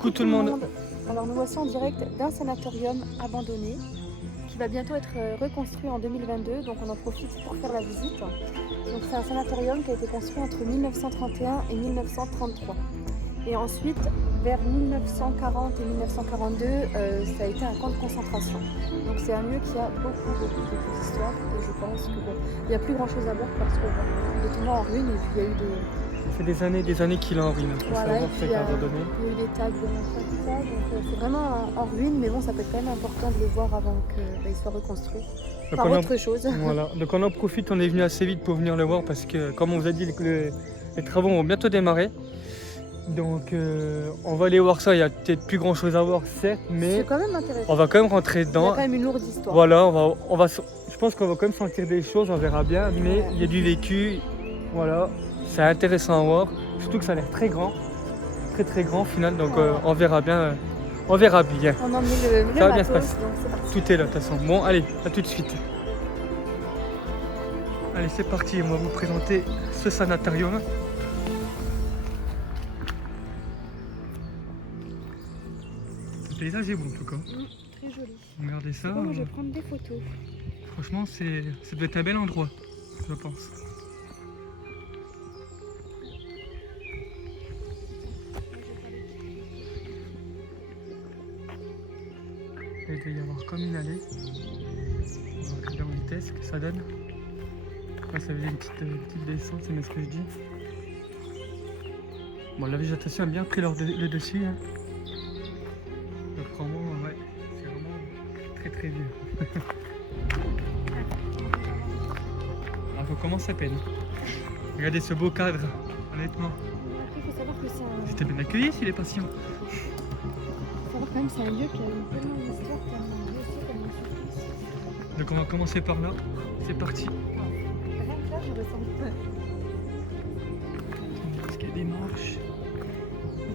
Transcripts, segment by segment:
coucou tout le monde. Alors nous voici en direct d'un sanatorium abandonné qui va bientôt être reconstruit en 2022, donc on en profite pour faire la visite. Donc c'est un sanatorium qui a été construit entre 1931 et 1933. Et ensuite, vers 1940 et 1942, ça a été un camp de concentration. Donc c'est un lieu qui a beaucoup d'histoire et je pense que bon, il n'y a plus grand chose à voir parce que bon, il est tombé en ruine et puis il y a eu des... Ça fait des années qu'il est en ruine. Faut Voilà, savoir que c'est abandonné. il y a eu des tags de machin, tout ça, donc c'est vraiment en ruine, mais bon, ça peut être quand même important de le voir avant qu'il soit reconstruit. Donc Par autre chose. Voilà. Donc on en profite, on est venu assez vite pour venir le voir parce que, comme on vous a dit, les travaux vont bientôt démarrer. Donc on va aller voir ça, il y a peut-être plus grand chose à voir, certes, mais C'est quand même intéressant. on va quand même rentrer Il y a dedans. quand même une lourde histoire. Voilà, je pense qu'on va quand même sentir des choses, on verra bien, mais il y a du vécu, voilà, c'est intéressant à voir, surtout que ça a l'air très grand au final, donc on verra bien, On a emmené le Ça va bien se matos, passer. donc c'est parti. Tout est là de toute façon. Bon, allez, à tout de suite. Allez, c'est parti, on va vous présenter ce sanatorium. Le paysage est bon en tout cas. Très joli. Regardez ça. Bon, moi, je vais prendre des photos. Franchement, ça doit être un bel endroit, je pense. Il doit y avoir comme une allée. On va regarder en vitesse ce que ça donne. Ouais, ça faisait une petite descente, c'est bien ce que je dis. Bon, la végétation a bien pris le dessus. Hein. Donc vraiment, ouais, c'est vraiment très vieux. Alors qu'on commence à peine. Regardez ce beau cadre, honnêtement. Après, il faut savoir que c'est un... J'étais bien accueilli s'il est patient. faut savoir quand même que c'est un lieu qui a eu tellement d'histoire, tellement de lieux aussi, tellement de surprises. Donc on va commencer par là. C'est parti. Rien que là, je ressens peur. Parce qu'il y a des marches.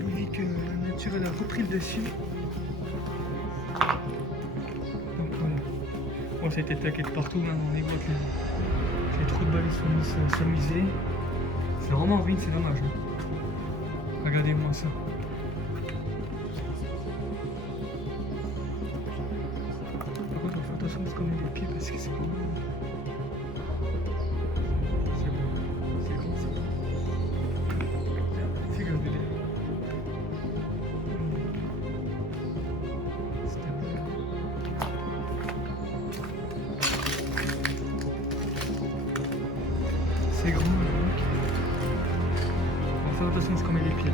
On dit que la nature elle a repris le dessus. Donc voilà. Bon, ça a été plaqué de partout. Hein. On voit que les trous de balles sont mis à s'amuser. C'est vraiment en ruine, c'est dommage. Hein. Regardez-moi ça. Par contre, on fait attention à ce qu'on met les pieds parce que c'est vraiment. C'est bon. C'est grand ça. C'est grand bébé. C'était bon. C'est grand là, donc. On va faire attention à ce qu'on met les pieds.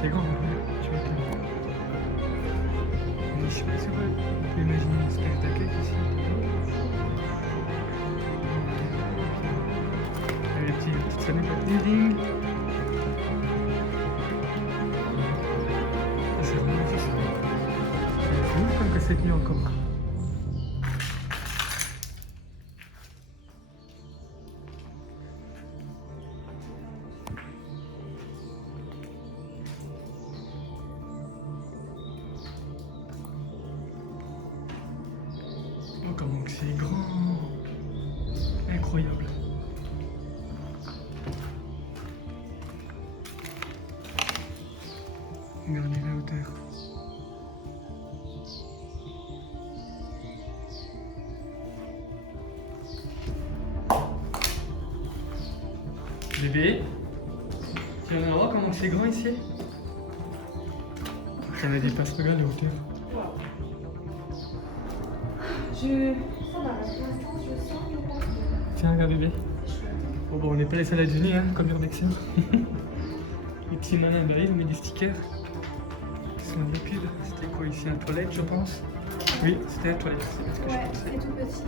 C'est grand, hein, tu vois que. Mais je sais pas, c'est vrai. On peut imaginer un spectacle ici. Et les petites fenêtres de building. C'est vraiment juste. C'est ouf comme que cette nuit encore. Oh, comment que c'est grand! Incroyable! Regardez la hauteur. Bébé, tu viens de voir comment c'est grand ici? Ça me dépasse, regarde les hauteurs. Ça va, pour l'instant, je sens que pas. Tiens, regarde bébé. Bon, on n'est pas les seuls à être venus, hein, comme l'Urdexien. Les petits malins derrière, on met des stickers. Qui sont des pubs. C'était quoi ici? Un toilette, je pense? Oui, c'était la toilette, c'est bien ce que je Ouais, pensais. c'est tout petit.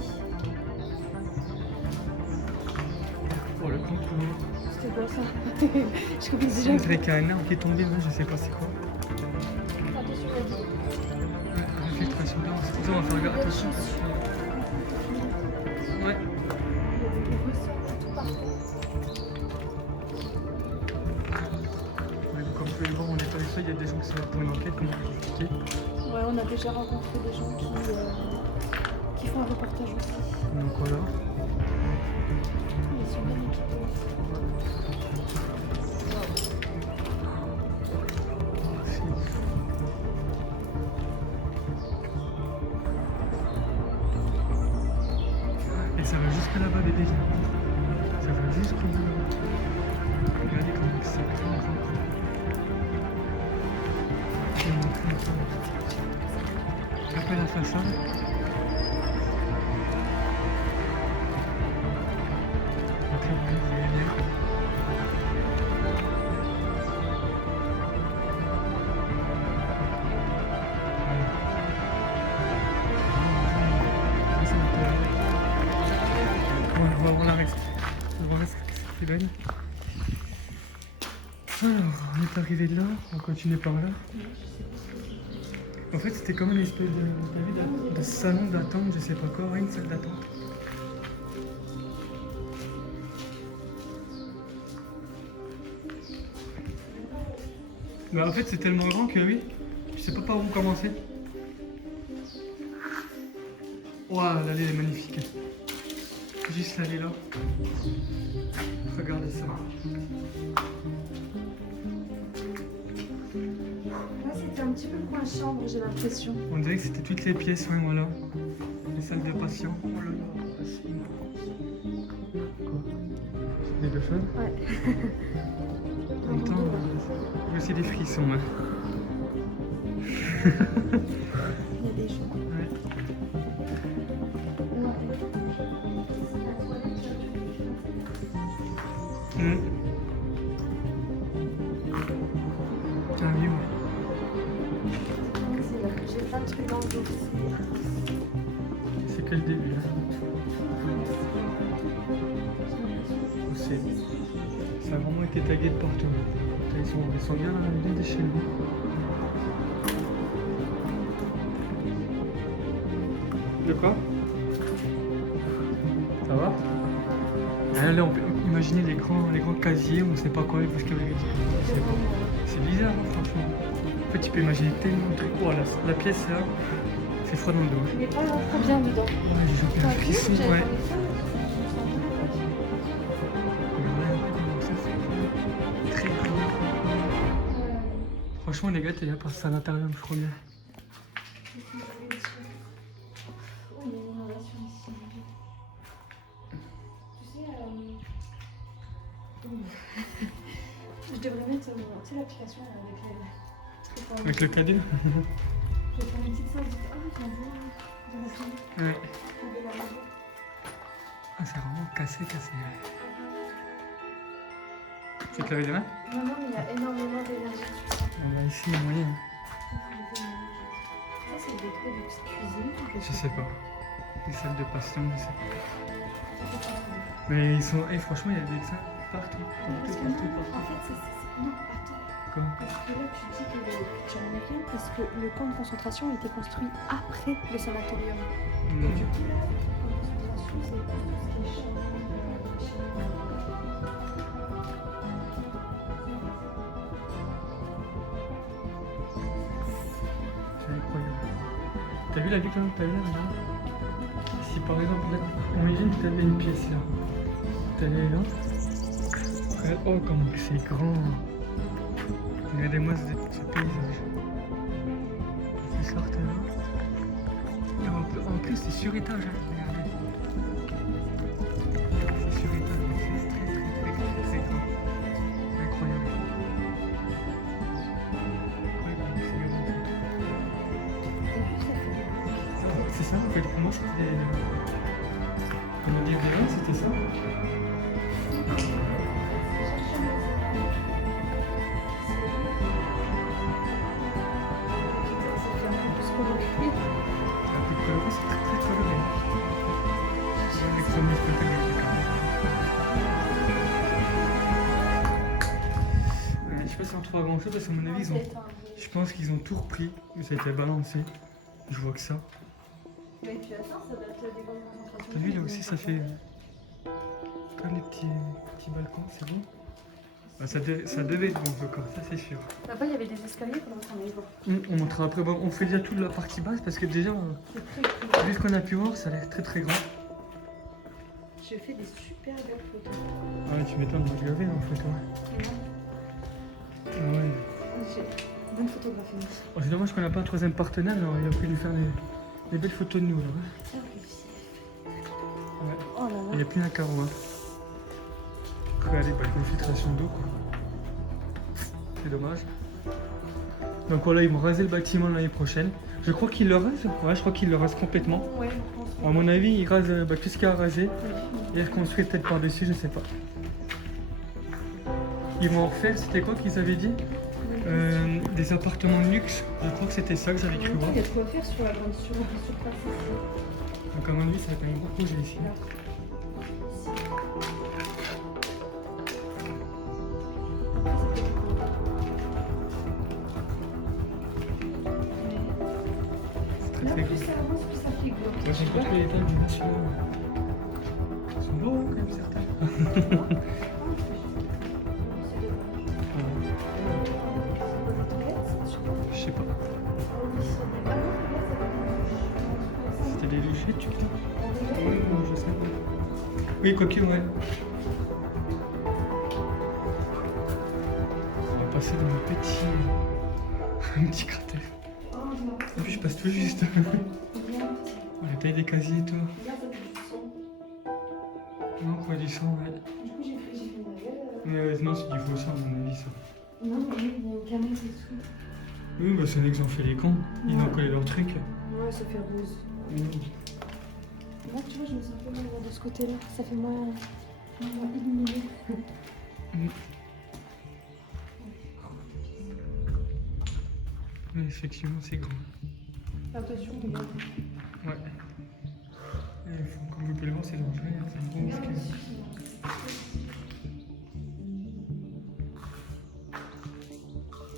Oh, le concours. C'était quoi ça? Je comprends déjà. On dirait qu'il y a un arbre qui est tombé, là, je sais pas c'est quoi. Attention, Ouais, infiltration d'eau, c'est pour ça on va faire gaffe, attention. Ouais. Ouais, comme vous pouvez le voir, on n'est pas les seuls, il y a des gens qui sont là pour une enquête, comme on l'a expliqué. Ouais, on a déjà rencontré des gens qui qui font un reportage aussi. Donc voilà. Ils sont bien équipés. Et ça va jusque là-bas, bébé. Ça va jusque là-bas. Regardez comment c'est grand. Je vais vous montrer un peu. Après la façade. Donc là, vous voyez bien. On va voir la reste. On va voir ce qui belle. Alors, on est arrivé de là, on continue par là. En fait, c'était comme une espèce de salon d'attente, je sais pas quoi, une salle d'attente. Bah, en fait, c'est tellement grand que oui, je sais pas par où commencer. Waouh, l'allée est magnifique. Juste l'allée là. Regardez ça. Là, c'était un petit peu le coin chambre, j'ai l'impression. On dirait que c'était toutes les pièces, ouais, voilà. Les salles de patients. Oh là là, c'est immense. Quoi? Des deux feux? Ouais. En même temps, j'ai aussi des frissons. Hein. Il y a des gens. Ouais. Mmh. Ah oui, ouais. J'ai plein de trucs dans le dos. C'est que le début. Hein. Ça a vraiment été tagué de partout. Ils sont bien déchaînés. De quoi? Ça va? Ah, là, on peut imaginer les grands casiers, on sait pas quoi, parce que c'est bizarre, hein, franchement. En fait, tu peux imaginer tellement de trucs. Oh, la pièce là, c'est froid dans le dos. Il n'est pas trop bien dedans. Ouais, j'ai chopé un frisson, ouais. Très grand. Franchement, les gars, t'es là parce que c'est à l'intérieur, je crois bien. Il y a une innovation ici. Tu sais, je devrais mettre, tu sais, l'application Avec le cadet? Je vais faire une petite séance de... Ah, j'avoue. Ouais. Ah, c'est vraiment cassé. Tu te laver les mains? Non, mais il y a énormément d'énergie sur ça. Bah, ici, il y a moyen. Ça, c'est le déco de petite cuisine. Je sais pas. Les salles de patients, je sais pas. Mais ils sont. Et franchement, il y a des ça partout. Parce que Partout. en fait, c'est... Non, attends. Quoi? Parce que là, tu dis que tu en as rien parce que le camp de concentration a été construit après le sanatorium. Non. Et du coup, là, le camp de concentration, c'est pas tout ce qui est chambre, C'est incroyable. T'as vu la vue quand même? T'as vu là, regarde. Si par exemple, là, imagine que t'avais une pièce là. T'allais là. Regarde, oh, comment que c'est grand. Regardez-moi ce paysage. Tu sortes là. Et en plus, c'est sur étage, hein. Regardez. C'est sur étage, donc c'est très grand. Incroyable. Incroyable, c'est magnifique. C'est ça, en fait, pour moi, c'était des... On a dit rien, c'était ça. C'est très coloré. C'est un examen spectaculaire. Je sais pas si on trouve grand chose parce qu'à mon avis, je pense qu'ils ont tout repris. Ça a été balancé. Je vois que ça. Mais puis attends, ça doit être des grandes concentrations. T'as vu là aussi, ça fait comme les petits balcons, c'est beau. Bah, ça devait être bon ce corps, ça c'est sûr. Là-bas, il y avait des escaliers, comment on allait voir. On montrera après. Bon, on fait déjà toute la partie basse parce que déjà, C'est très vu ce qu'on a pu voir, ça a l'air très très grand. J'ai fait des super belles photos. Ah ouais, tu m'étonnes, moi je l'avais en fait. Ouais. Ah ouais. J'ai bonne photographie. Oh, c'est dommage qu'on n'a pas un troisième partenaire, alors il a pu lui faire des belles photos de nous là. Ouais. Ouais. Oh là Il n'y là. a plus un carreau. Hein. Regardez, bah, une filtration d'eau quoi. C'est dommage. Donc voilà, ils vont raser le bâtiment l'année prochaine. Je crois qu'ils le rasent. Ouais, je crois qu'ils le rasent complètement. Ouais, je pense que... À mon avis, ils rasent tout ce qu'il y a à raser. Et reconstruire peut-être par-dessus, je sais pas. Ils vont en refaire, c'était quoi qu'ils avaient dit des appartements de luxe. Je crois que c'était ça que j'avais cru voir. Il y a de quoi faire sur la grande surface ici. Donc à mon avis, ça va quand même beaucoup bouger ici. C'est très très Plus gros. ça avance, plus ça figure. Moi, j'ai pas trouvé les tailles du monsieur. Ils sont beaux hein, quand même certains. Je sais pas. C'était des luchettes, tu crois? Oui, je sais pas. Oui, quoique, ouais. On va passer dans un petit cratère. En plus, je passe tout juste. Oh, la taille des casiers et tout. Non, quoi, du sang, ouais. Mais non, c'est du faux sang, à mon avis, ça. Non, mais il y a une caméra et tout. Oui, bah c'est qu'ils ont fait les cons. Ils ont collé leur truc. Ouais, ça fait rose. Là, tu vois, je me sens un peu mal de ce côté-là. Ça fait moins illuminé. Mais effectivement, c'est grand. Attention, regarde. Ouais. Et comme vous pouvez le voir, c'est dangereux. Hein, c'est un gros escalier.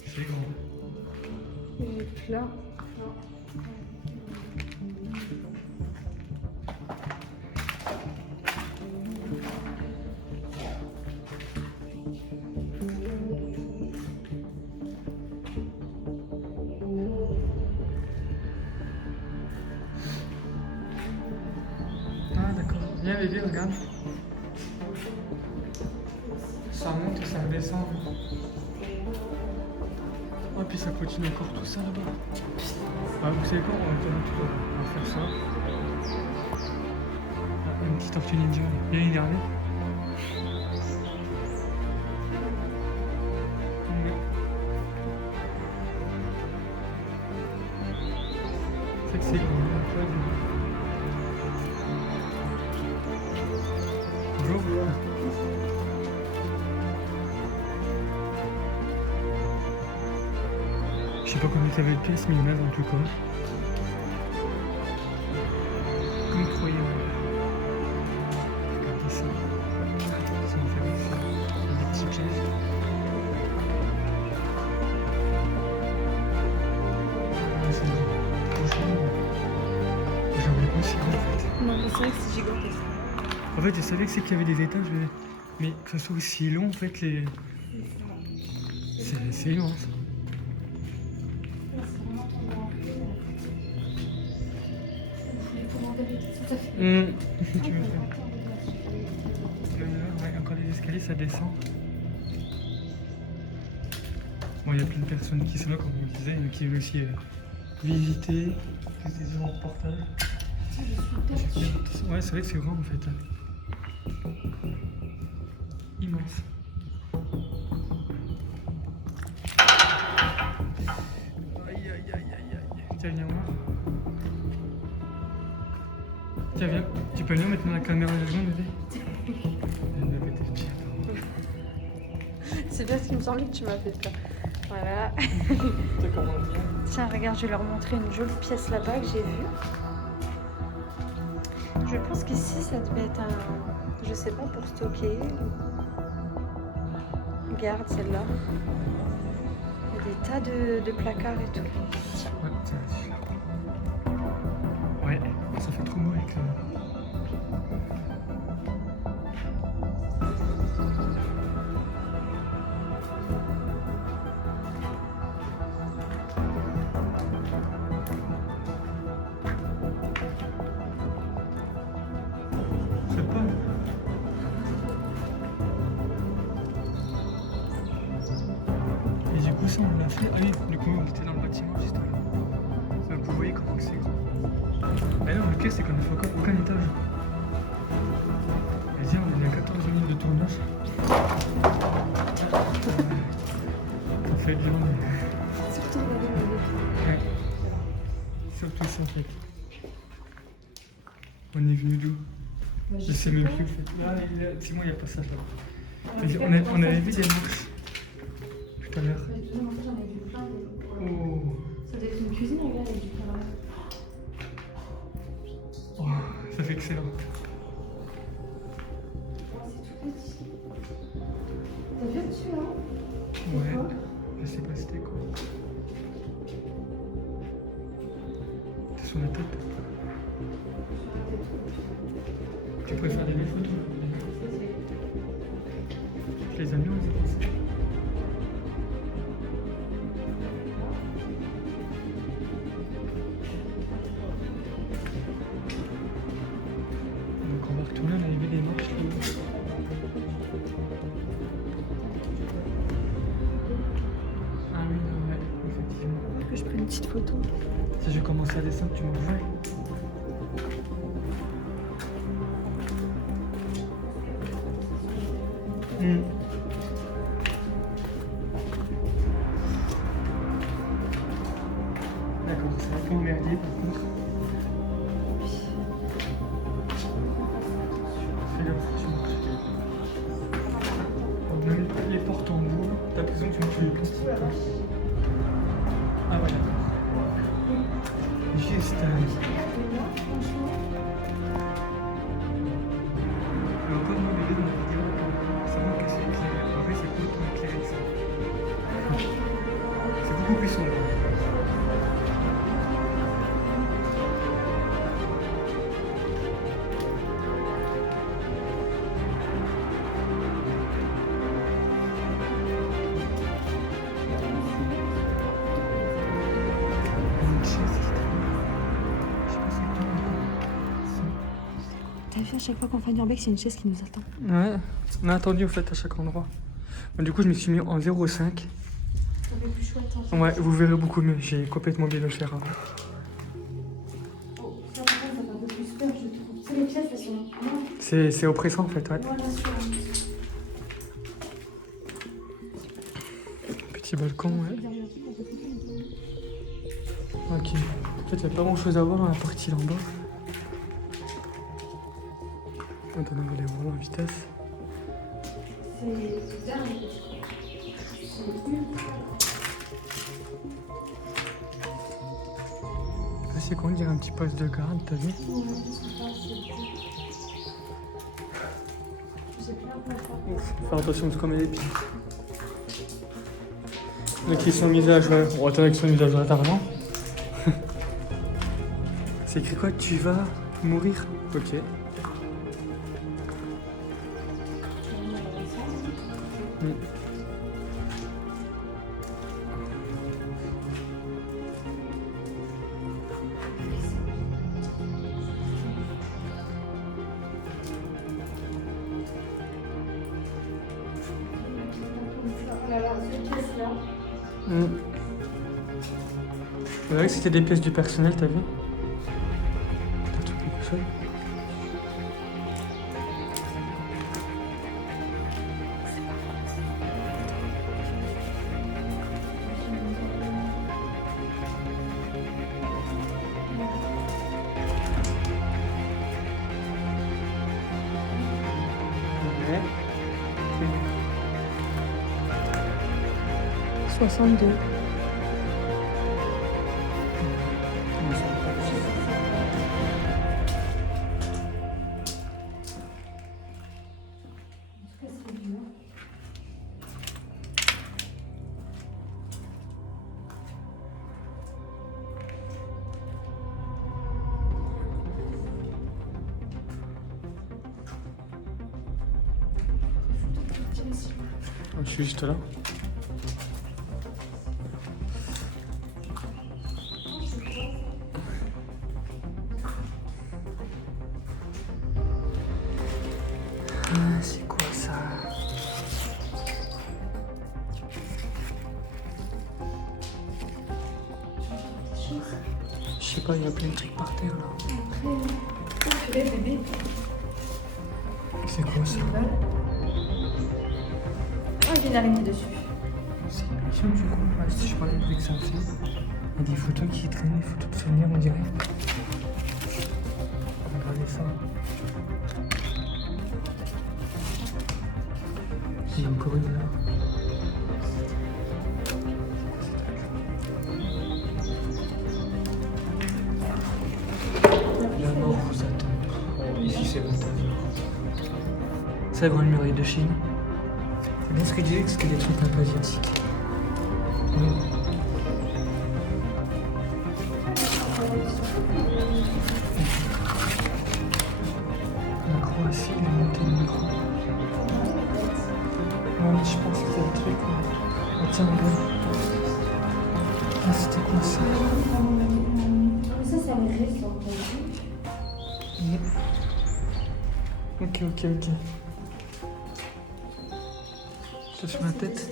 C'est grand. Et là, Ah d'accord. Viens bébé, regarde. Ça monte et ça redescend. Oh, puis ça continue encore tout ça là-bas. Ah, vous savez quoi, on va faire ça. Ah, une petite tortue ninja, bien énervée. C'est que c'est grand. Bonjour. Je sais pas combien ça va être de pièces, mais il y en a en tout cas. Comme vous croyez, regardez ça. Ça me fait rire. Des petits pièges. Ah, c'est bon. Franchement, j'aurais pas aussi grand en fait. non, mais c'est vrai que c'est gigantesque. En fait, je savais que c'est qu'il y avait des étages, mais que ce soit aussi long, en fait, c'est immense. Tu me fais. Ouais, encore des escaliers, ça descend. Bon, il y a plein de personnes qui sont là, comme on disait, qui veulent aussi visiter, plus des heures en reportage. Ouais, c'est vrai que c'est grand en fait. Immense. Aïe aïe aïe aïe aïe. Tiens, viens voir. Tiens, viens. Tu peux venir mettre la caméra de seconde, bébé? C'est bien ce qui me semblait que tu m'as fait peur. Voilà. Tiens, regarde, je vais leur montrer une jolie pièce là-bas que j'ai vue. Je pense qu'ici, ça devait être un... Je sais pas, pour stocker. Regarde celle-là. Il y a des tas de placards et tout. Tiens. Ouais, ça va, celui-là. Ouais, ça fait trop beau avec le... coup, ça, on l'a fait. Ah oui, du coup, on était dans le bâtiment juste là. Donc, vous voyez comment c'est grand. Mais non, le pire, c'est qu'on ne fait encore aucun étage. Vas-y, on est à 14 minutes de tournage. Ça fait bien, mais... Surtout regarder Ouais. Surtout ça, en fait. On est venu d'où? Je sais même plus, en fait. Là, c'est moi, il y a pas ça, là. Mais on avait vu des marches tout à l'heure. Oh. Ça doit être une cuisine, regarde, avec du pain. Oh, ça fait excellent. C'est tout petit. T'as vu dessus, hein? Ouais. Je sais pas c'était quoi. C'est sur la tête. Tu préfères des belles photos? Je les aime bien, les Français. Donc on va retourner, on avait vu des marches là. Ah oui, ouais, effectivement. Que je prenne une petite photo. Si je commence à descendre, tu m'envoies. D'accord, c'est un peu emmerdé par contre. Fais gaffe, tu marches. On a mis les portes en bois. T'as l'impression que tu marches les plastiques. Ah ouais, d'accord. Juste le encore nous l'idée dans la vidéo, c'est moi qui suis éclairé. En vrai, c'est cool pour éclairer ça. C'est beaucoup plus sombre. T'as vu, à chaque fois qu'on fait un urbex, c'est une chaise qui nous attend. Ouais, on a attendu en fait à chaque endroit. Du coup, je me suis mis en 0,5. Ça fait plus chouette en fait. Ouais, vous verrez beaucoup mieux. J'ai complètement bien le cher. Oh, ça va faire un peu plus peur, je trouve. C'est les pièces, elles sont. Non, C'est oppressant en fait, ouais. voilà, sur Petit balcon, ouais. Ok. En fait, il n'y a pas grand chose à voir dans la partie là en bas. Attends, on va aller voir en vitesse. C'est dingue. Ça, c'est quoi? On dirait un petit poste de garde, t'as vu? Faut faire attention de se commettre les pieds. Donc ils sont mis à jouer. Bon, attends, ils sont mis à jouer tardivement. C'est écrit quoi? Tu vas mourir? Ok. On dirait que c'était des pièces du personnel, t'as vu? T'as trouvé quelque chose? Ouais. 62. Je suis juste là. Ah, c'est quoi ça? Je sais pas, il y a plein de trucs par terre là. Bébé. C'est quoi ça? Ah, il y a une araignée dessus. C'est une mission du coup. Ah, si je parlais avec ça aussi. Il y a des photos qui traînent, des photos de souvenirs on dirait. Regardez ça. Il y a encore une là. La mort vous attend. Ici c'est le tas. C'est la grande muraille de Chine. C'est bien ce que je disais que c'était des trucs un peu asiatiques. Oui. La Croatie, le Monténégro. Ouais, je pense que c'est le truc. Ah tiens, regarde. Ah, c'était quoi ça? Ça, c'est récent. Ok. Ça sur ma tête.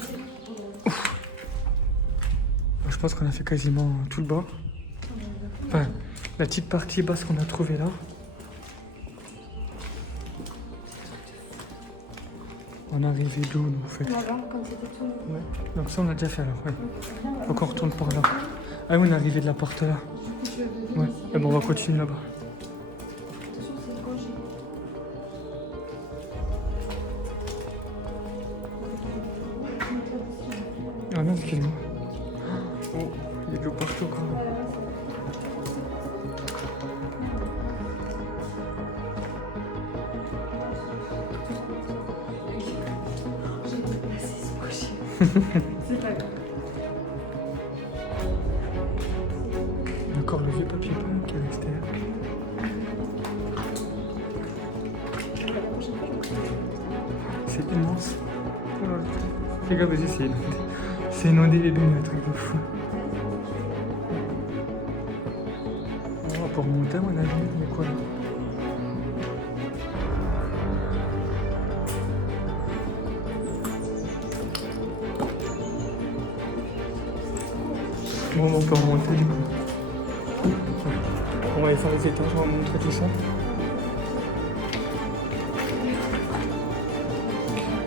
Ouf. Je pense qu'on a fait quasiment tout le bas. Enfin, la petite partie basse qu'on a trouvée là. On est arrivé d'où nous en fait? Ouais. Donc ça on a déjà fait alors, ouais. Faut qu'on retourne par là. Ah oui, on est arrivé de la porte là. Ouais. Et bon, on va continuer là-bas. Ah non, excuse-moi. Oh, il y a de l'eau partout quand même. C'est pas grave. Encore le vieux papier peint qui est à l'extérieur. C'est immense. Oh là là. Les gars, vas-y, c'est inondé les bains, un truc de fou. On va pour remonter à mon avis, il y a quoi là? Bon, on peut remonter du coup. On va aller faire les étages, on va montrer tout ça.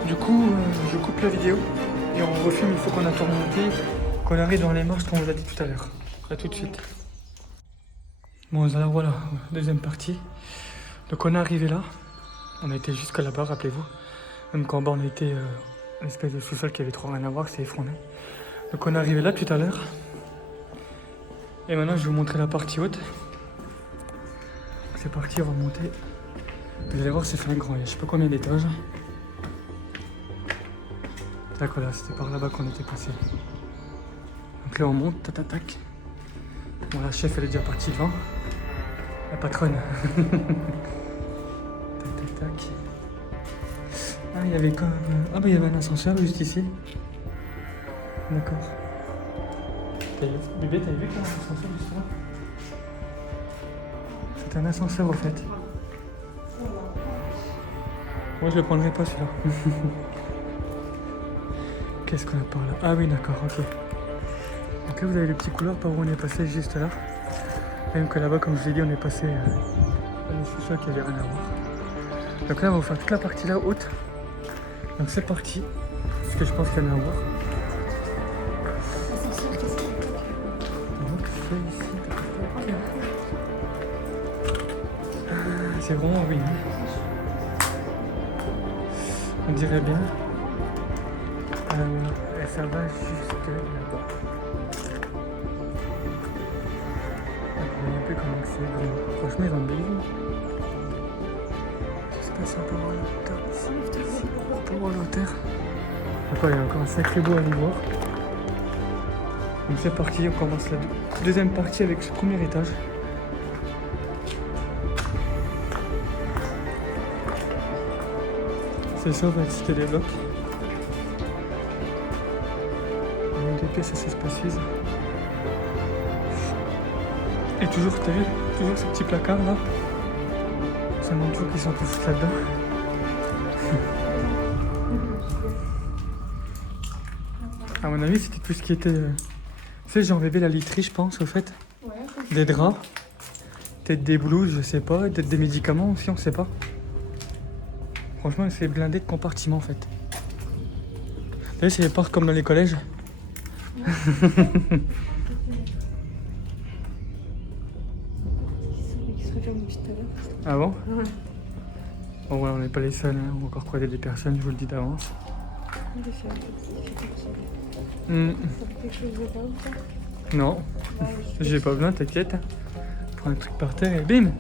Du coup, je coupe la vidéo et on refilme une fois qu'on a tout remonté, qu'on arrive dans les marches qu'on vous a dit tout à l'heure. A tout de suite. Bon, alors voilà, deuxième partie. Donc on est arrivé là, on a été jusqu'à là-bas, rappelez-vous. Même qu'en bas on a été une espèce de sous-sol qui avait trop rien à voir, c'est effondré. Donc on est arrivé là tout à l'heure. Et maintenant je vais vous montrer la partie haute. C'est parti, on va monter. Vous allez voir, c'est fait un grand, il y a je sais pas combien d'étages. D'accord, là, c'était par là-bas qu'on était passé. Donc là, on monte, tac, tac, tac. Bon, la chef, elle est déjà partie devant. La patronne. Tac, tac, tac. Ah, il y avait quand même... Ah, bah, il y avait un ascenseur juste ici. D'accord. Bébé, t'avais vu qu'il y avait un ascenseur juste là? C'est un ascenseur, au fait. Moi, je le prendrai pas, celui-là. Qu'est-ce qu'on a par là? Ah oui, d'accord, ok. Donc là, vous avez le petit couloir par où on est passé juste là. Même que là-bas, comme je vous ai dit, on est passé à une sous-sol qui avait rien à voir. Donc là, on va vous faire toute la partie là haute. Donc c'est parti. Parce que je pense qu'il y en a à voir. Donc c'est ici. Ah, c'est vraiment oui. On dirait bien. Et ça va juste là-bas. Je ne sais plus comment c'est. Franchement, ils ont bien vu. Je sais pas si on peut voir la hauteur ici. On peut voir la hauteur. D'accord, il y a encore un sacré beau à aller voir. Donc c'est parti, on commence la deuxième partie avec ce premier étage. C'est ça, on va citer les blocs. Des pièces assez spacieuses. Et toujours, t'as vu, toujours ces petits placards là. Ça montre toujours qu'ils sont tous là-dedans. À mon avis, c'était tout ce qui était... Tu sais, j'ai enlevé la literie, je pense, au fait. des draps, peut-être des blouses, je sais pas, peut-être des médicaments aussi, on sait pas. Franchement, c'est blindé de compartiments en fait. Vous savez, c'est les portes comme dans les collèges. Qui se referme depuis tout à l'heure. Ah bon? Ouais. Bon ouais, on n'est pas les seuls, hein. On va encore croiser des personnes, je vous le dis d'avance. Il fait quelque chose. Hmm. Ça fait quelque chose de pas ou ça? Non, j'ai pas besoin, t'inquiète. Prends un truc par terre et bim.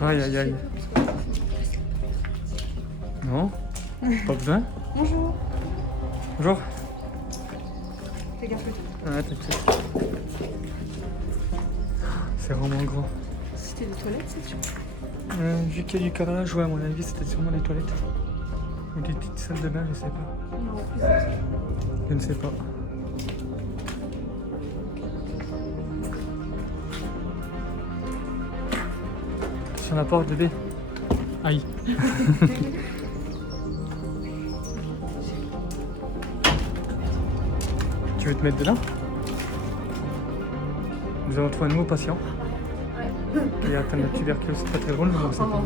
Aïe aïe aïe. Non, pas besoin. Bonjour. Bonjour. Fais gaffe. Ah, t'inquiète. C'est vraiment grand. C'était des toilettes, c'est sûr. Vu qu'il y a du carrelage, ouais, à mon avis, c'était sûrement des toilettes. Ou des petites salles de bain, je sais pas. Non, Je ne sais pas. Sur la porte, bébé. Aïe. Tu veux te mettre dedans? Nous allons trouver un nouveau patient. Et atteint la tuberculose, c'est pas très drôle, mais bon, c'est pas...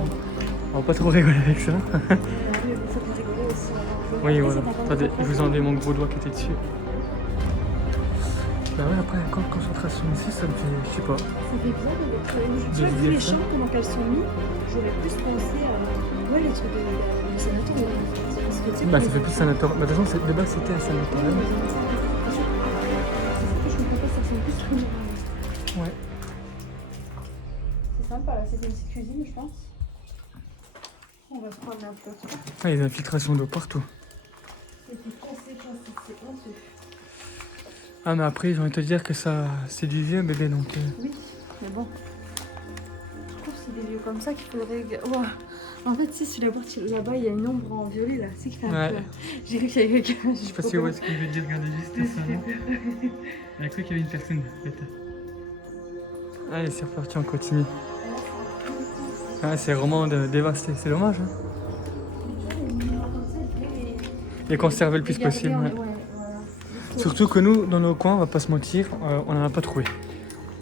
On va pas trop rigoler avec ça. Oui, voilà. Attendez, je vous ai enlevé mon gros doigt qui était dessus. Bah ouais, après, quand concentration ici, ça me fait, je sais pas. Ça fait bizarre d'être. Tu vois, vu les chambres, comment qu'elles sont mises, j'aurais plus pensé à. Ouais, les trucs de sanatorium. Parce que, tu sais, Bah, ça fait plus sanatorium. Bah, de toute façon, de base, c'était un sanatorium. Je comprends pas, ça ressemble plus à une. Ouais. C'est sympa, là, c'était une petite cuisine, je pense. On va se prendre un peu. Ah, il y a des infiltrations d'eau partout. C'était conséquent, c'est honteux. Ah, mais après, j'ai envie de te dire que ça, c'est du vieux bébé, donc... Oui, mais bon. Je trouve que c'est des lieux comme ça qu'il faudrait. Ouah. En fait, si sur la porte là-bas, il y a une ombre en violet là. C'est qui fait un peu. J'ai cru qu'il y avait quelqu'un. Je sais pas si vous voyez ce qu'il veut dire, regardez juste ça. Il a cru qu'il y avait une personne. Allez, c'est reparti, on continue. Ah, c'est vraiment dévasté, c'est dommage. Hein. Et conserver le plus possible. Ouais. Surtout que nous, dans nos coins, on va pas se mentir, on n'en a pas trouvé.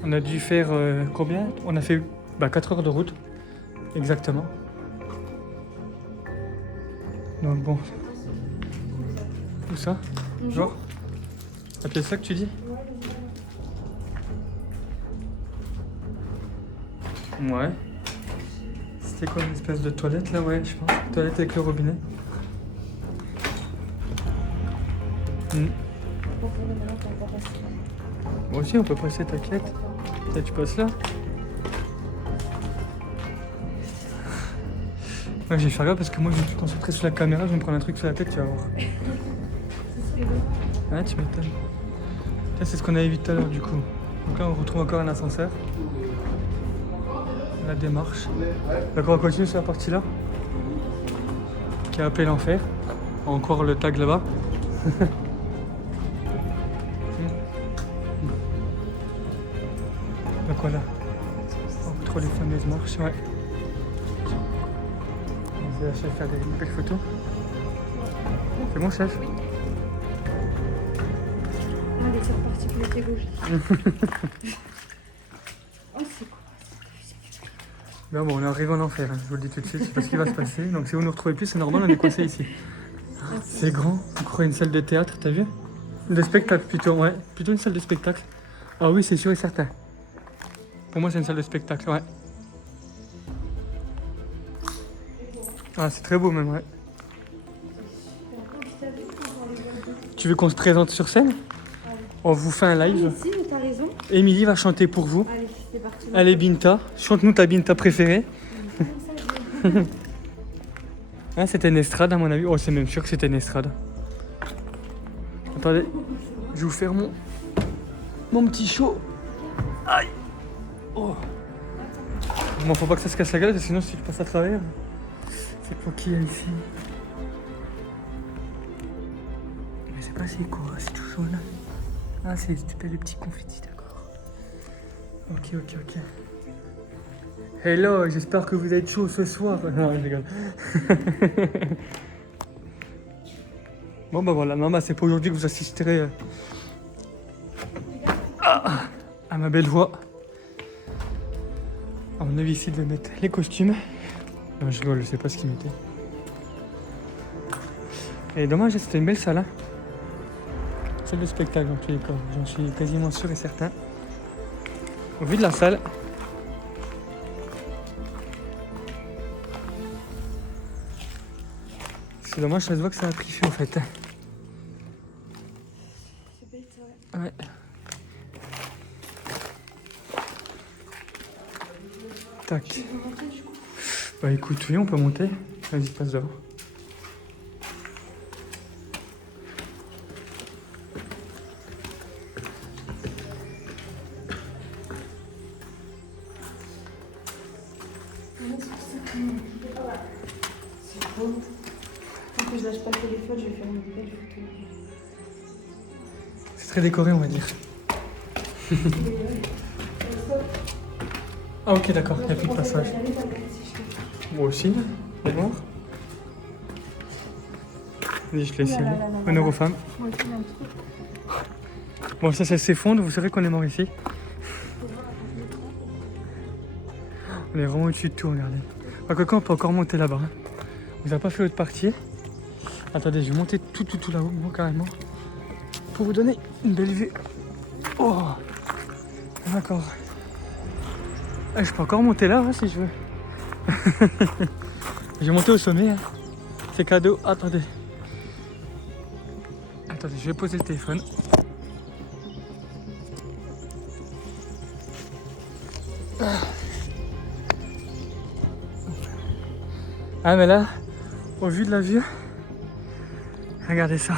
On a dû faire combien? On a fait 4 heures de route, exactement. Donc bon. Où ça? Genre? La pièce là que tu dis? Ouais. C'était quoi, une espèce de toilette là? Ouais, je pense. Toilette avec le robinet. Moi aussi, on peut passer, t'inquiète. Là, tu passes là. Ouais, j'ai fait gaffe parce que moi, je me suis concentré sur la caméra, je vais me prendre un truc sur la tête, tu vas voir. Ouais, tu m'étonnes. Ça, c'est ce qu'on avait vu tout à l'heure, du coup. Donc là, on retrouve encore un ascenseur. La démarche. Donc, on va continuer sur la partie là. Qui est appelée l'enfer. Encore le tag là-bas. Donc voilà. On retrouve les fameuses marches, ouais. On va chercher à faire des belles photos. C'est bon, chef? Oui. Allez, c'est reparti pour les pédagogies. Oh, c'est quoi? Ben bon, on est arrivé en enfer, hein. Je vous le dis tout de suite, je sais pas ce qui va se passer. Donc si vous ne nous retrouvez plus, c'est normal, on est coincé ici. C'est grand, on croit une salle de théâtre, t'as vu? De spectacle plutôt, ouais. Plutôt une salle de spectacle. Ah oui, c'est sûr et certain. Pour moi, c'est une salle de spectacle, ouais. Ah, c'est très beau même, ouais. Tu veux qu'on se présente sur scène? On vous fait un live. Si, mais t'as raison. Émilie va chanter pour vous. Allez, c'est parti. Elle est Binta. Chante-nous ta Binta préférée. Ah, c'était une estrade à mon avis. Oh, c'est même sûr que c'était une estrade. Attendez, je vais vous faire mon petit show. Aïe. Oh. Bon, faut pas que ça se casse la gueule, parce que sinon si je passe à travers, c'est pour qui ici? Mais c'est pas c'est quoi, c'est tout jaune. Ah, c'est le petit confetti, d'accord. Ok. Hello, j'espère que vous êtes chaud ce soir. Non, je rigole. Bon, bah voilà, non, bah c'est pour aujourd'hui que vous assisterez. Ah, à ma belle voix. À mon avis, ici, il devait mettre les costumes. Non, je rigole, je sais pas ce qu'il mettait. Et dommage, c'était une belle salle. Hein. Salle de spectacle dans tous les cas, j'en suis quasiment sûr et certain. Au vu de la salle. C'est dommage, ça se voit que ça a pris feu en fait. C'est bête, ouais. Ouais. Tac. Tu veux monter du coup? Bah écoute, oui, on peut monter. Vas-y, passe devant. C'est trop. Tant que je lâche pas le téléphone, je vais faire une belle photo. C'est très décoré, on va dire. Ah ok, d'accord, il n'y a plus de passage. Moi aussi, la noire. Vas-y, je te laisse. Honneur aux femmes. Moi aussi, j'ai un truc. Bon, ça s'effondre, vous savez qu'on est mort ici. On est vraiment au-dessus de tout, regardez. Enfin, quelqu'un peut encore monter là-bas. Hein. On n'a pas fait l'autre partie. Attendez, je vais monter tout là-haut, moi, carrément. Pour vous donner une belle vue. Oh, d'accord. Ah, je peux encore monter là, hein, si je veux. Je vais monter au sommet. Hein. C'est cadeau. Attendez. Attendez, je vais poser le téléphone. Ah mais là, au vu de la vue, regardez ça.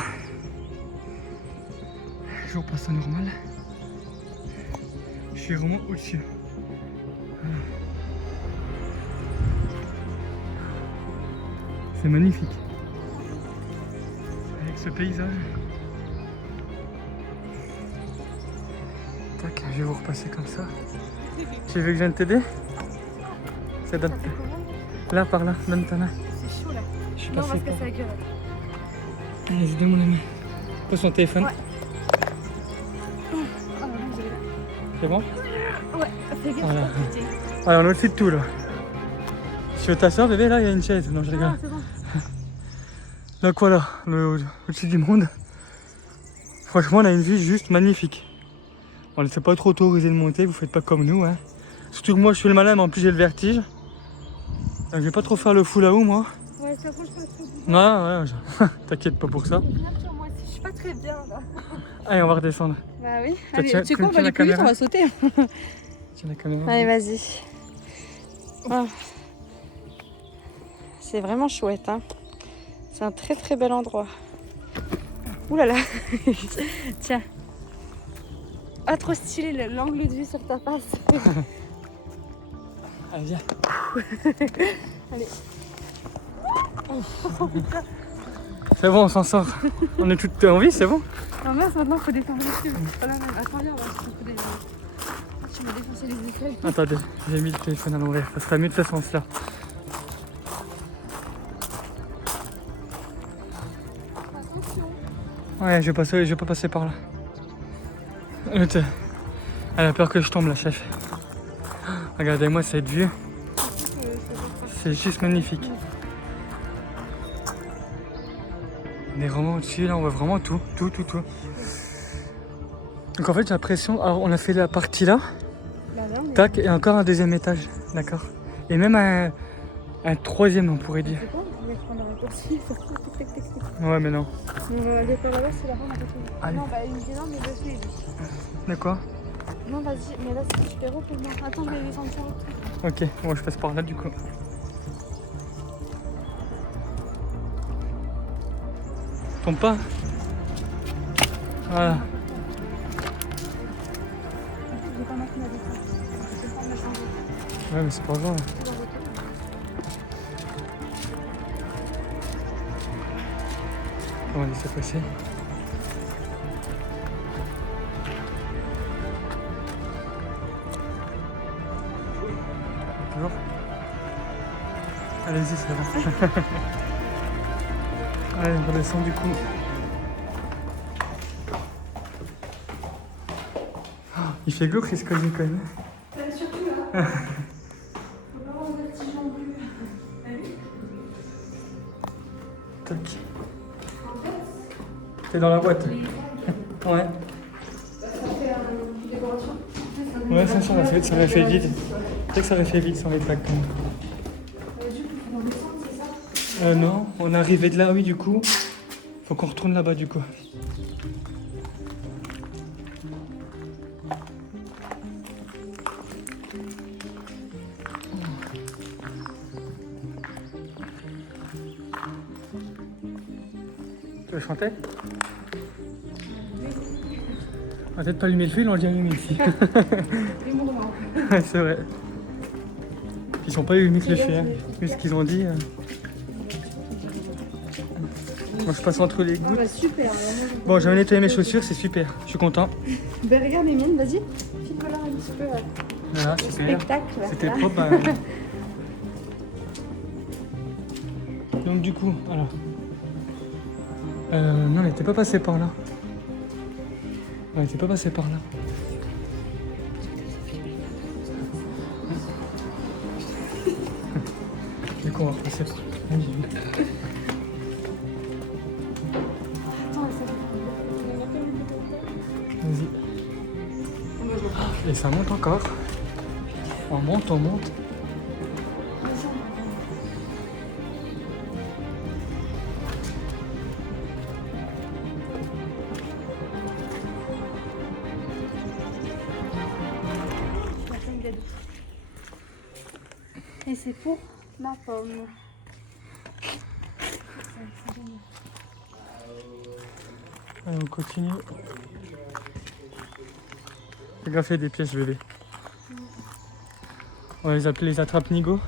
Je vous repasse en normal. Je suis vraiment au-dessus. C'est magnifique. Avec ce paysage. Tac, je vais vous repasser comme ça. Tu veux que je vienne t'aider? Ça donne. Là, par là, donne ta main. C'est chaud là. Je suis Non, on va passé se par... casser la gueule. Allez, vas-y, donne-moi la main. Pose son téléphone. Ouais. Oh, désolé. C'est bon? Ouais, fais gaffe, Voilà. putain. Alors, on est au-dessus de tout là. Tu veux t'asseoir, bébé? Là, il y a une chaise. Non, je rigole. Ah, c'est bon. Donc voilà, au-dessus du monde. Franchement, on a une vue juste magnifique. On ne s'est pas trop autorisé de monter, vous faites pas comme nous. Hein. Surtout que moi, je suis le malin, mais en plus, j'ai le vertige. Donc, je vais pas trop faire le fou là-haut, moi. Ouais, ça franchement, je suis Ouais, t'inquiète pas pour ça. moi aussi, je suis pas très bien là. Allez, on va redescendre. Bah oui. Tiens, Allez, tiens, tu sais quoi, on tiens va la aller plus vite, on caméra. va sauter. Tiens la caméra. Allez, vas-y. Ah. C'est vraiment chouette, hein. C'est un très très bel endroit. Ouh là là. Tiens. Ah, trop stylé l'angle de vue sur ta face. Allez, viens. Allez. C'est bon, on s'en sort. On est toutes en vie, c'est bon? Non, mince, maintenant il faut descendre dessus. C'est pas la même. Attends, viens, on va se couper des... Tu m'as défoncé les écailles. Attendez, j'ai mis le téléphone à l'envers. Ça serait mieux de ce sens-là. Attention. Ouais, je vais pas passer par là. Elle a peur que je tombe, la chef. Regardez-moi cette vue. C'est juste magnifique. On est vraiment au-dessus, là, on voit vraiment tout. Donc en fait, j'ai l'impression... Alors, on a fait la partie là. Bah là, on est... Tac, et encore un deuxième étage. D'accord. Et même un troisième, on pourrait dire. C'est bon, on va prendre un raccourci. Ouais, mais non. On va aller par là, c'est la rame à côté. Allez. Non, bah il me dit non, mais je suis. De quoi? Non, vas-y, mais là c'est super haut pour moi. Attends, je vais descendre sur l'autre truc. Ok, moi je passe par là du coup. Tombe pas. Voilà. En fait, j'ai pas maintenu la descente. Je peux pas me changer. Ouais, mais c'est pas grave. On va retourner. On va laisser passer. Toujours. Allez-y, c'est bon. Allez, on redescend du coup. Il fait glauque, ce casier quand même. Surtout là. Faut pas avoir de vertige non plus. Tac. En fait, T'es dans la boîte. Ouais. ça fait une décoration. Ouais, ça aurait fait vide. Peut-être que ça aurait fait vide sans les plaques quand même. Du coup, il faut descendre, c'est ça? Non, on est arrivé de là, oui, du coup. Faut qu'on retourne là-bas, du coup. Tu veux chanter? On va peut-être pas allumer le feu, ils l'ont déjà allumé ici. Les mouvements. Ouais, c'est vrai. Ils sont pas allumés le feu, hein. Vu ce qu'ils ont dit. Moi je passe entre les Ah gouttes. bah super. Bon, j'avais nettoyé mes chaussures, c'est super. Je suis content. Ben regarde les miennes, vas-y. Filme-leur un petit peu. Voilà, Le super. spectacle. C'était là. propre. Donc du coup, voilà. Non, elle n'était pas passée par là. Elle n'était pas passée par là. Du coup, on va repasser par là. Attends, Vas-y. Et ça monte encore. On monte, on monte. Et c'est pour ma pomme. Allez, on continue. J'ai graffé des pièges bébé. On va les appeler les attrape-nigo.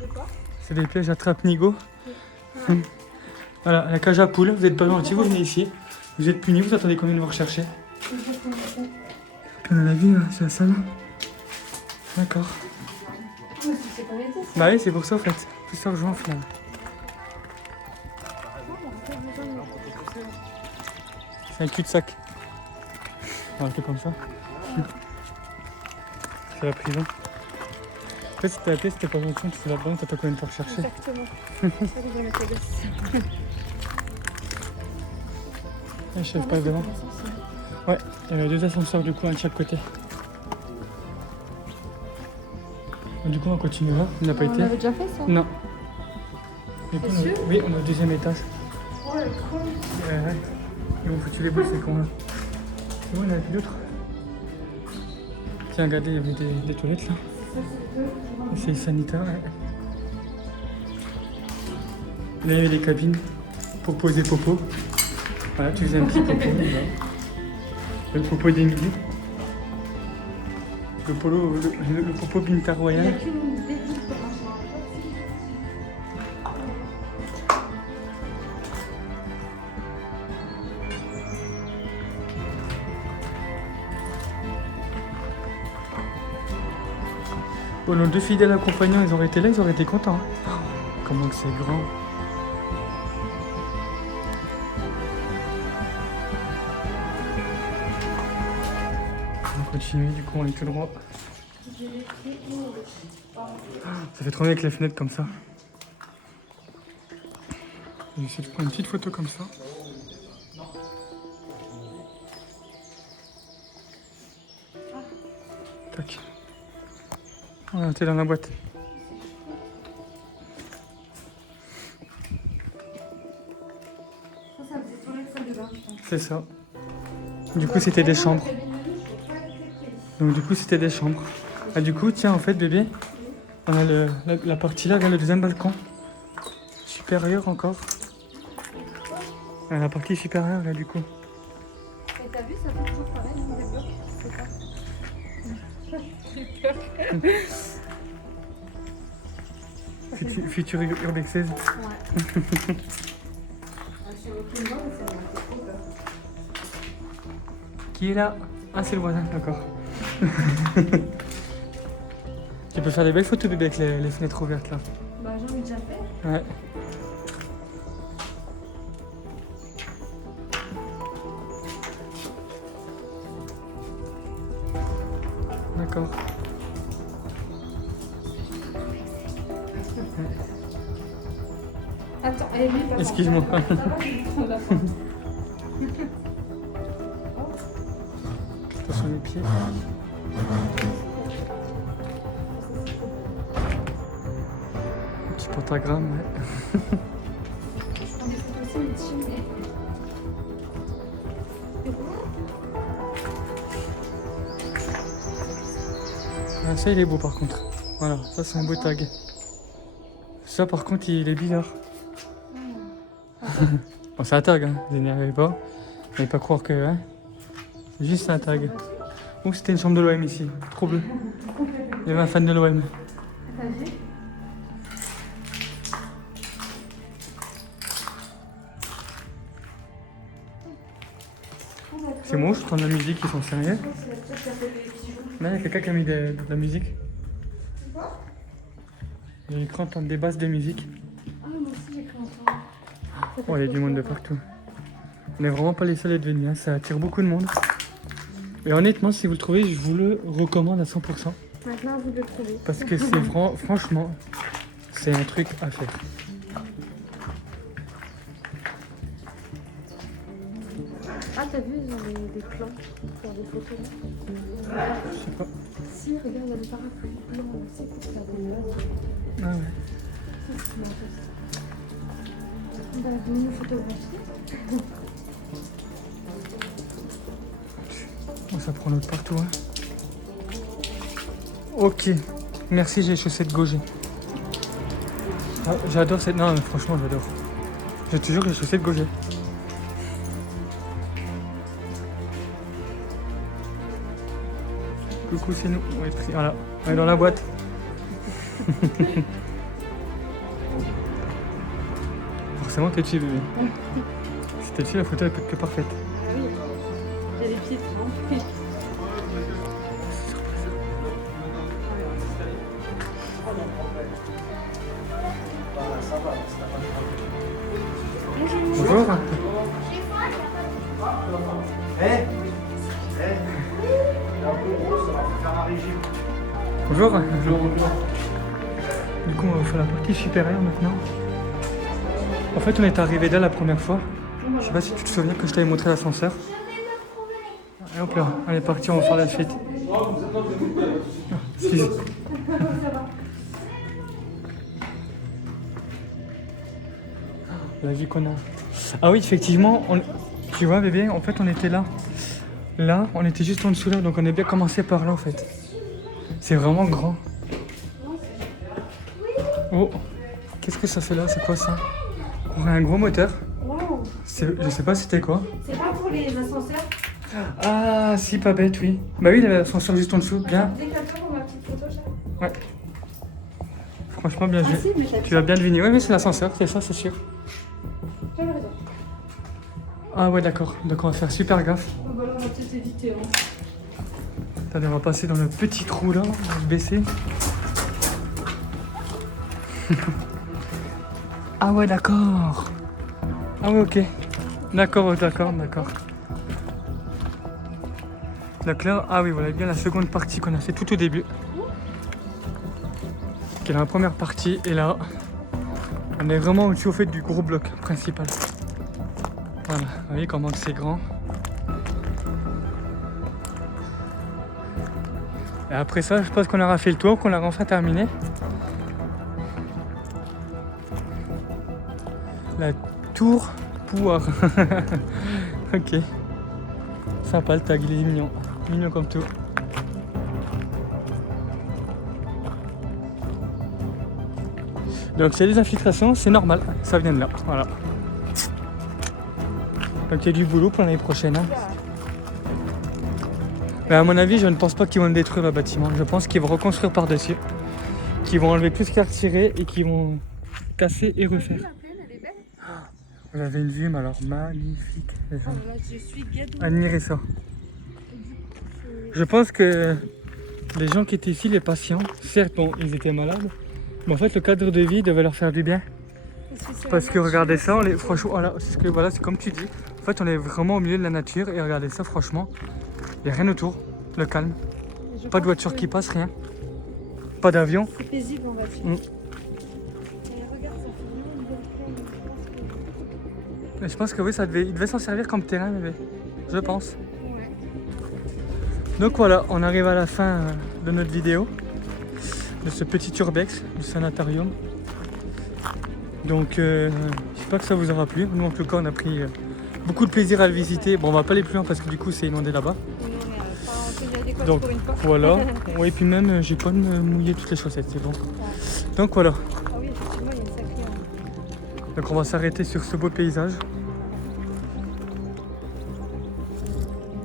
De quoi? C'est des pièges attrape-nigo. Voilà, la cage à poules. Vous êtes pas gentil, vous venez ici. Vous êtes punis, vous attendez combien de vous rechercher? On a la vue, c'est la salle. D'accord. Bah oui, c'est pour ça en fait. Plusieurs jours en final. C'est un cul-de-sac. On va faire comme ça. C'est la prison. En fait, si t'as appelé, c'était pas gentil, tu fais la banque, t'as pas combien de temps rechercher. Exactement. C'est ça que je vais mettre les gosses. Je sais pas devant. Ouais, il y avait deux ascenseurs du coup, un de chaque côté. Du coup, on continue là, on n'a pas On été. avait déjà fait ça? Non. Du coup, T'es sûr? oui, on est au deuxième étage. Oh le con. Ouais. Ils m'ont foutu les boules, ces cons là. C'est bon, il n'y en avait plus d'autres. Tiens, regardez, il y avait des toilettes là. Et c'est sanitaire, ouais. Là, il y avait des cabines pour poser popo. Voilà, tu faisais un petit popo. Voilà. Le popo d'Emilie. Le popo Binta Il n'y Royal. a qu'une bébite pour machin. Bon, nos deux fidèles accompagnants, ils auraient été là, ils auraient été contents. Hein. Oh, comment que c'est grand. On continue, du coup on est tout droit. Ça fait trop bien avec les fenêtres comme ça. Je vais essayer de prendre une petite photo comme ça. Tac. Voilà, t'es dans la boîte. Ça faisait toilette salle de bain, je pense. C'est ça. Du coup c'était des chambres. Donc du coup c'était des chambres. Ah du coup tiens en fait bébé, on a la partie là, regarde le deuxième balcon. Supérieur encore. Ah, la partie supérieure là du coup. Et t'as vu, ça fait toujours pareil, hein, des blocs, c'est pas. J'ai peur. Futur Urbex 16. Ouais. Sur aucune mode, ça m'a fait trop peur. Qui est là? Ah c'est le voisin, d'accord. Tu peux faire des belles photos bébé avec les fenêtres ouvertes là. Bah j'en ai déjà fait. Ouais. D'accord. Attends, elle est venue, pas Excuse-moi. Attention les pieds. Petit pentagramme, ouais. Ah, ça il est beau par contre. Voilà, ça c'est un beau tag. Ça par contre il est bizarre. Bon, c'est un tag, hein. Vous n'énervez pas. N'allez pas croire que... Hein. C'est juste un tag. Oh, c'était une chambre de l'OM ici. Trop bleu. Il y avait un fan de l'OM. C'est moi, je prends de la musique, ils sont sérieux. Là, il y a quelqu'un qui a mis de la musique. J'ai cru entendre des basses de musique. Ah, moi aussi j'ai cru entendre. Oh, il y a du monde de partout. On n'est vraiment pas les seuls à être venus, hein. Ça attire beaucoup de monde. Et honnêtement, si vous le trouvez, je vous le recommande à 100%. Maintenant, vous le trouvez. Parce que c'est franchement, c'est un truc à faire. Ah, t'as vu, ils ont des plans pour des photos. Je sais pas. Si, regarde, il y a des parapluies blancs aussi pour faire des nuages. Ah ouais. On va venir nous photographier. Oh, ça prend l'autre partout, hein. Ok. Merci, j'ai les chaussettes Gauger. Ah, j'adore cette... Non, mais franchement, j'adore. J'ai toujours les chaussettes Gauger. Coucou, c'est nous. Voilà, on est dans la boîte. Forcément, t'es dessus, bébé. Si t'es dessus, la photo est que parfaite. Oui, j'ai les pieds trempés. Bonjour. Bonjour. Du coup, on va faire la partie supérieure maintenant. En fait, on est arrivé là la première fois. Je sais pas si tu te souviens que je t'avais montré l'ascenseur. Et hop là, on est parti, on va faire la suite. Excuse. La vue qu'on a. Ah oui, effectivement, tu vois bébé, en fait on était là. Là, on était juste en dessous là, donc on est bien commencé par là en fait. C'est vraiment grand. Oh, qu'est-ce que ça fait là? C'est quoi ça? On a un gros moteur. Wow. Je sais pas c'était quoi. C'est pas pour les ascenseurs? Ah si, pas bête, oui. Bah oui, il y avait l'ascenseur juste en dessous, bien. Décale-toi pour ma petite photo, chat. Ouais. Franchement bien joué. Ah si, mais t'as Tu vas bien deviner. Oui, mais c'est l'ascenseur, c'est ça, c'est sûr. Tu as raison. Ah ouais, d'accord. Donc on va faire super gaffe. Oh, bah là, on va peut-être éviter. Hein. Attendez, on va passer dans le petit trou là, on va se baisser. Ah ouais, d'accord. Ah ouais, ok. D'accord, d'accord, d'accord. Donc là, ah oui, voilà bien la seconde partie qu'on a fait tout au début. Qui est la première partie. Et là, on est vraiment au-dessus au fait du gros bloc principal. Voilà, vous voyez comment c'est grand. Et après ça, je pense qu'on aura fait le tour, qu'on aura enfin terminé. La tour Poire. Ok. Sympa le tag, il est mignon. Mignon comme tout. Donc c'est des infiltrations, c'est normal, ça vient de là. Voilà. Donc il y a du boulot pour l'année prochaine. Hein. Mais à mon avis, je ne pense pas qu'ils vont détruire le bâtiment. Je pense qu'ils vont reconstruire par-dessus. Qu'ils vont enlever tout ce qu'il y a retiré et qu'ils vont casser et refaire. Vous avez une vue, mais alors magnifique. Les gens. Admirez ça. Je pense que les gens qui étaient ici, les patients, certes, bon, ils étaient malades, mais en fait, le cadre de vie devait leur faire du bien. Parce que regardez ça, franchement, voilà, c'est comme tu dis. En fait, on est vraiment au milieu de la nature et regardez ça, franchement, il n'y a rien autour, le calme. je Pas de pense voiture que qui passe, rien. Pas d'avion. C'est paisible, on va dire. Mm. Et regarde, ça fait vraiment une belle plaine. Mais je pense que oui, il devait s'en servir comme terrain, bébé. Je pense. Ouais. Donc voilà, on arrive à la fin de notre vidéo. De ce petit urbex du sanatorium. Donc j'espère que ça vous aura plu. Nous en tout cas on a pris beaucoup de plaisir à le visiter. Bon on va pas aller plus loin parce que du coup c'est inondé là-bas. Oui, on est pas en tenue adéquate Donc pour une fois. voilà. Oui, et puis même j'ai pas de me mouiller toutes les chaussettes, c'est bon. Donc voilà. Ah oui, effectivement, il y a une sacrée. Donc on va s'arrêter sur ce beau paysage.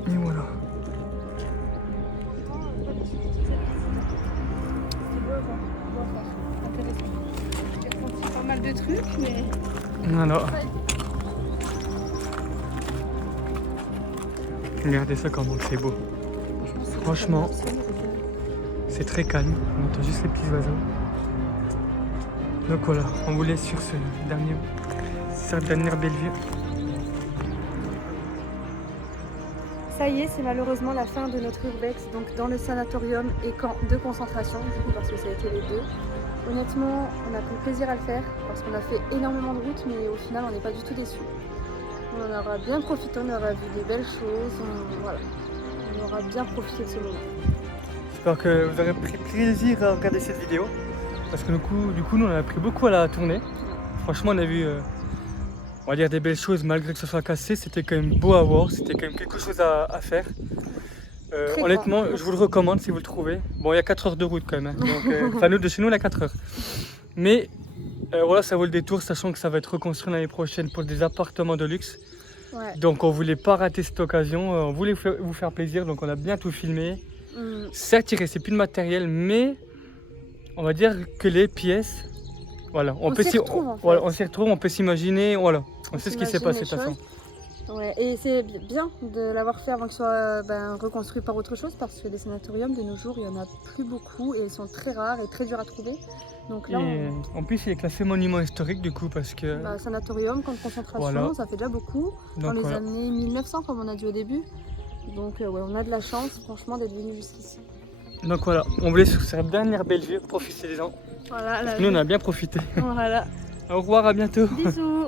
Et voilà. Pas mal de trucs, mais Voilà. Regardez ça comment c'est beau. Franchement, c'est très calme. On entend juste les petits oiseaux. Donc voilà, on vous laisse sur cette dernière belle vue. ça y est, c'est malheureusement la fin de notre urbex, donc dans le sanatorium et camp de concentration, du coup parce que ça a été les deux. Honnêtement, on a pris plaisir à le faire parce qu'on a fait énormément de routes, mais au final, on n'est pas du tout déçus. On en aura bien profité, on aura vu des belles choses, on aura bien profité de ce moment. J'espère que vous aurez pris plaisir à regarder cette vidéo. Parce que du coup, nous on a pris beaucoup à la tournée. Franchement, on a vu, on va dire, des belles choses malgré que ce soit cassé. C'était quand même beau à voir, c'était quand même quelque chose à faire. Honnêtement, je vous le recommande si vous le trouvez. Bon, il y a 4 heures de route quand même. Hein. Donc, enfin, nous, de chez nous, il y a 4 heures. Mais voilà, ça vaut le détour, sachant que ça va être reconstruit l'année prochaine pour des appartements de luxe. Ouais. Donc, on voulait pas rater cette occasion. On voulait vous faire plaisir, donc on a bien tout filmé. Certes, il ne restait plus de matériel, mais on va dire que les pièces, voilà, on s'y retrouve, en fait. Voilà, on s'y retrouve, on peut s'imaginer, voilà, on sait ce qui s'est passé de toute façon. Ouais, et c'est bien de l'avoir fait avant qu'il soit reconstruit par autre chose, parce que des sanatoriums de nos jours, il n'y en a plus beaucoup et ils sont très rares et très durs à trouver. Donc là, en plus, il est classé monument historique du coup, parce que... sanatorium, camp de concentration, voilà. Ça fait déjà beaucoup. Donc, dans les années 1900, comme on a dit au début. Donc ouais, on a de la chance, franchement, d'être venu jusqu'ici. Donc voilà, on voulait sur cette dernière belle vue, profitez-en. Voilà, nous, on a bien profité. Voilà. Au revoir, à bientôt. Bisous.